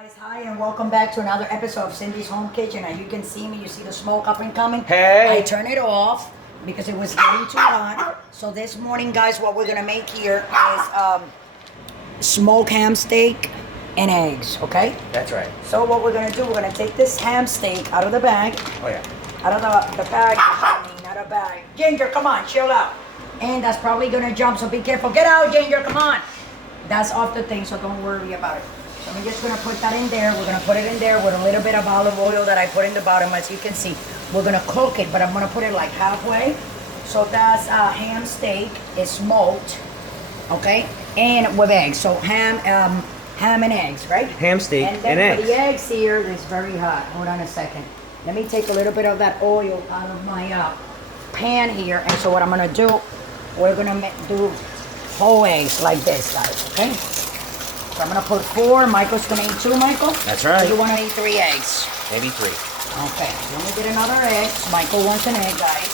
Guys, hi and welcome back to another episode of Cindy's Home Kitchen. And you can see me, you see the smoke up and coming. Hey! I turn it off because it was getting too hot. So this morning, guys, what we're gonna make here is smoked ham steak and eggs, okay? That's right. So what we're gonna do, we're gonna take this ham steak out of the bag. Oh yeah. Out of the bag, I mean, not a bag. Ginger, come on, chill out. And that's probably gonna jump, so be careful. Get out, Ginger, come on. That's off the thing, so don't worry about it. So I'm just gonna put that in there. We're gonna put it in there with a little bit of olive oil that I put in the bottom, as you can see. We're gonna cook it, but I'm gonna put it like halfway. So that's ham steak, it's smoked, okay? And with eggs, so ham and eggs, right? Ham steak and then and for the eggs here, it's very hot. Hold on a second. Let me take a little bit of that oil out of my pan here. And so what I'm gonna do, we're gonna do whole eggs like this, guys, okay? So I'm gonna put 4. Michael's gonna eat 2, Michael? That's right. You wanna eat 3 eggs? Maybe 3. Okay, so let me get another egg. Michael wants an egg, guys.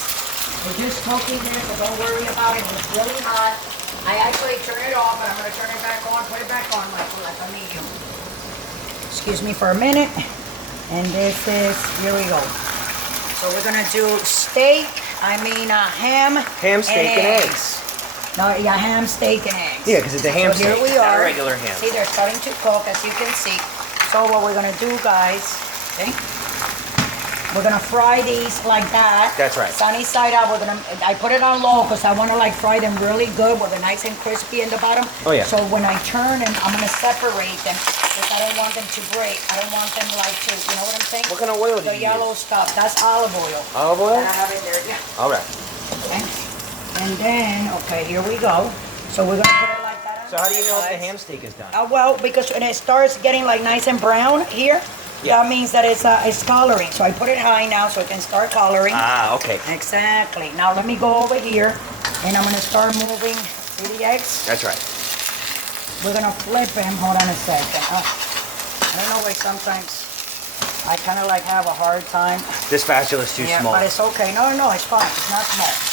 We're just cooking there, so don't worry about it. It's really hot. I actually turn it off, and I'm gonna turn it back on, put it back on, Michael, like a medium. Excuse me for a minute. And this is, here we go. So we're gonna do ham. Ham, steak, and eggs. No, yeah, ham, steak, and eggs. Yeah, because it's a ham So steak, here we not are. a regular ham. See, they're starting to cook, as you can see. So what we're gonna do, guys, okay? We're gonna fry these like that. That's right. Sunny side up. I put it on low because I wanna like fry them really good with a nice and crispy in the bottom. Oh yeah. So when I turn them, I'm gonna separate them because I don't want them to break. I don't want them like to, you know what I'm saying? What kind of oil do The you yellow use? stuff. That's olive oil. Olive oil? That I have in there, yeah. All right. Okay. And then, okay, here we go. So we're gonna put it like that. So how do you know if the guys. ham steak is done? Well, because when it starts getting like nice and brown here, Yeah. that means that it's coloring. So I put it high now so it can start coloring. Ah, okay. Exactly. Now let me go over here and I'm gonna start moving the eggs. That's right. We're gonna flip them. Hold on a second. I don't know why sometimes I kind of like have a hard time. This spatula is too small. But it's okay. No, it's fine. It's not small.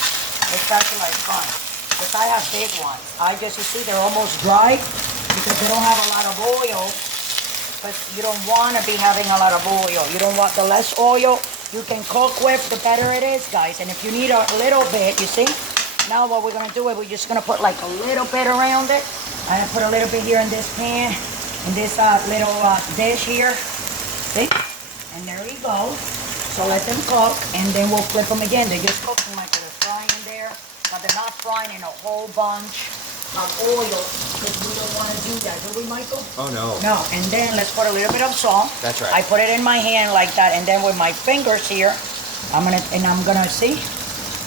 This spatula is fine. Because I have big ones. You see, they're almost dry because they don't have a lot of oil. But you don't want to be having a lot of oil. You don't want the less oil you can cook with, the better it is, guys. And if you need a little bit, you see, now what we're going to do is we're just going to put like a little bit around it. I put a little bit here in this pan, in this little dish here. See? And there we go. So let them cook, and then we'll flip them again. They're just cooking like they're frying in there, but they're not frying in a whole bunch of oil, because we don't want to do that, do we, Michael? Oh no. No, and then let's put a little bit of salt. That's right. I put it in my hand like that, and then with my fingers here, I'm gonna see,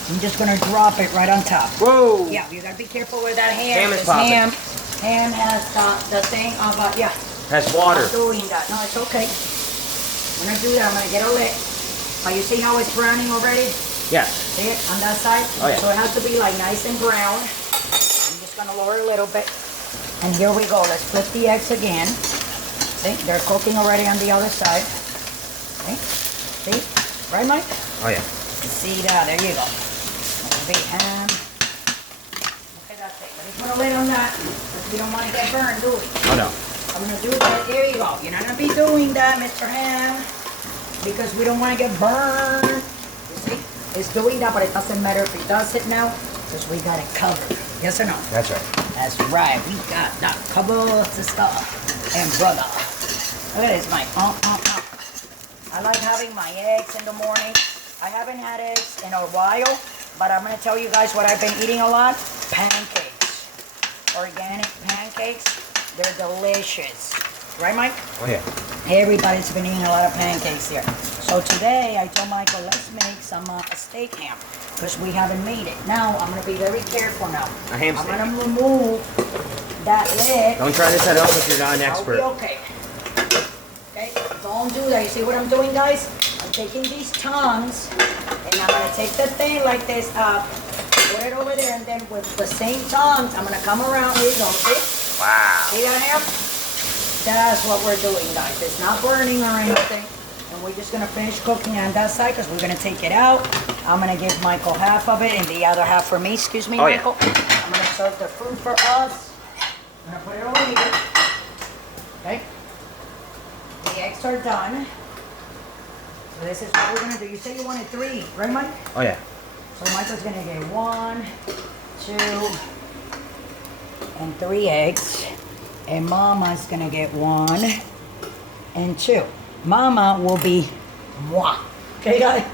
I'm just gonna drop it right on top. Whoa. Yeah, you gotta be careful with that ham. Ham is 'cause popping. Ham has the thing of, yeah. Has water. I'm doing that. No, it's okay. I'm gonna do that. I'm gonna get a lick. But you see how it's browning already? Yes. See it on that side? Oh, yeah. So it has to be like nice and brown. I'm just gonna lower a little bit. And here we go. Let's flip the eggs again. See, they're cooking already on the other side. Okay. See? Right, Mike? Oh yeah. See that? There you go. Big ham. Okay, that's it. Let me put a lid on that. Because we don't want to get burned, do we? Oh no. I'm gonna do that. There you go. You're not gonna be doing that, Mr. Ham, because we don't want to get burned. You see, it's doing that, but it doesn't matter if it does it now, because we got it covered. Yes or no? That's right. That's right. We got that covered, sister and brother. Look at this, Mike. I like having my eggs in the morning. I haven't had eggs in a while, but I'm gonna tell you guys what I've been eating a lot: pancakes, organic pancakes. They're delicious. Right, Mike? Oh yeah. Everybody's been eating a lot of pancakes here. So today, I told Michael, let's make some steak ham, because we haven't made it. Now, I'm going to be very careful now. A ham steak. I'm going to remove that lid. Don't try this at home if you're not an expert. I'll be okay. Okay? Don't do that. You see what I'm doing, guys? I'm taking these tongs, and I'm going to take the thing like this up, put it over there, and then with the same tongs, I'm going to come around. Here you go. See? Wow. See that ham? That's what we're doing, guys. It's not burning or anything. And we're just gonna finish cooking on that side because we're gonna take it out. I'm gonna give Michael half of it and the other half for me. Excuse me, Oh, yeah. Michael. I'm gonna serve the food for us. I'm gonna put it over here. Okay? are done. So this is what we're gonna do. You said you wanted 3, right, Mike? Oh yeah. So Michael's gonna get 1, 2, and 3 eggs. And Mama's gonna get 1 and 2. Mama will be moi. Okay, guys?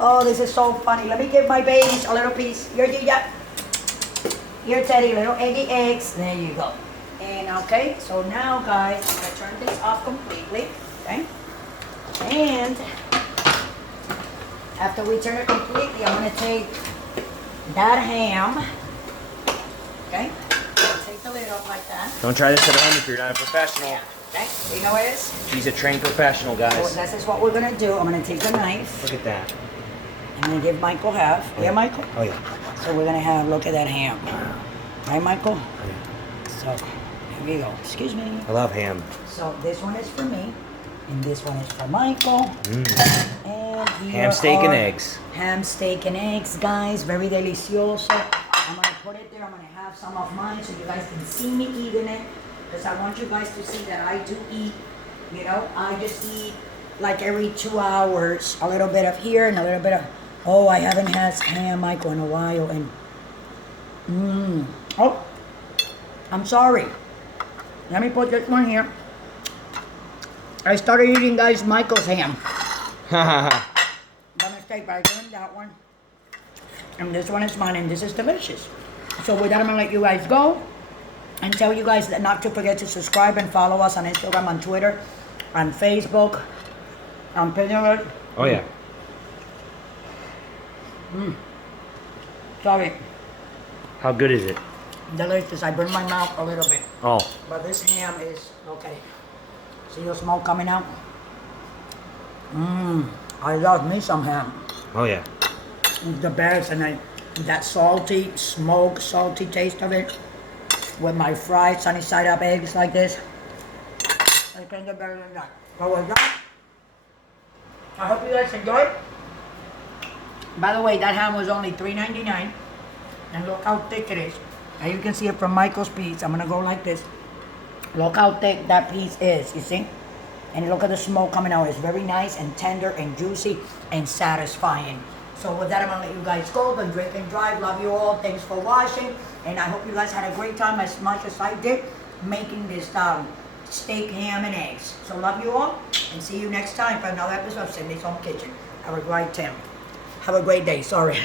Oh, this is so funny. Let me give my babies a little piece. Here, here, Teddy, little eggy eggs. There you go. And okay, so now, guys, I'm gonna turn this off completely. Okay? And after we turn it completely, I'm gonna take that ham. Okay? Take the lid off like that. Don't try this at home if you're not a professional. Yeah. Okay? You know what it is? She's a trained professional, So guys. this is what we're gonna do. I'm gonna take the knife. Look at that. I'm gonna give Michael half. Yeah, Michael? Oh yeah. So we're gonna have, look at that ham. Right, Michael? Oh, yeah. So, here we go. Excuse me. I love ham. So this one is for me, and this one is for Michael. And here Ham, steak, and are eggs. Ham, steak, and eggs, guys. Very delicioso. I'm gonna put it there. I'm gonna have some of mine so you guys can see me eating it. Because I want you guys to see that I do eat. You know, I just eat like every 2 hours. A little bit of here and a little bit of... Oh, I haven't had ham, Michael, in a while. And oh, I'm sorry. Let me put this one here. I started eating, guys, Michael's ham. By mistake, but I gave him that one. And this one is mine, and this is delicious. So with that, I'm gonna let you guys go. And tell you guys that not to forget to subscribe and follow us on Instagram, on Twitter, on Facebook, on Pinterest. Oh yeah. Sorry, How good is it? delicious. I burned my mouth a little bit. Oh. But this ham is okay. See the smoke coming out? I love me some ham. Oh yeah. It's the best, and that salty taste of it with my fried sunny side up eggs like this. I can't get better than that. So with that, I hope you guys enjoyed. By the way, that ham was only $3.99, and look how thick it is. And you can see it from Michael's piece. I'm gonna go like this. Look how thick that piece is, you see? And look at the smoke coming out. It's very nice and tender and juicy and satisfying. So with that, I'm gonna let you guys go. But drink and drive. Love you all. Thanks for watching. And I hope you guys had a great time as much as I did making this steak, ham, and eggs. So love you all. And see you next time for another episode of Cindy's Home Kitchen. Have a great time. Have a great day. Sorry.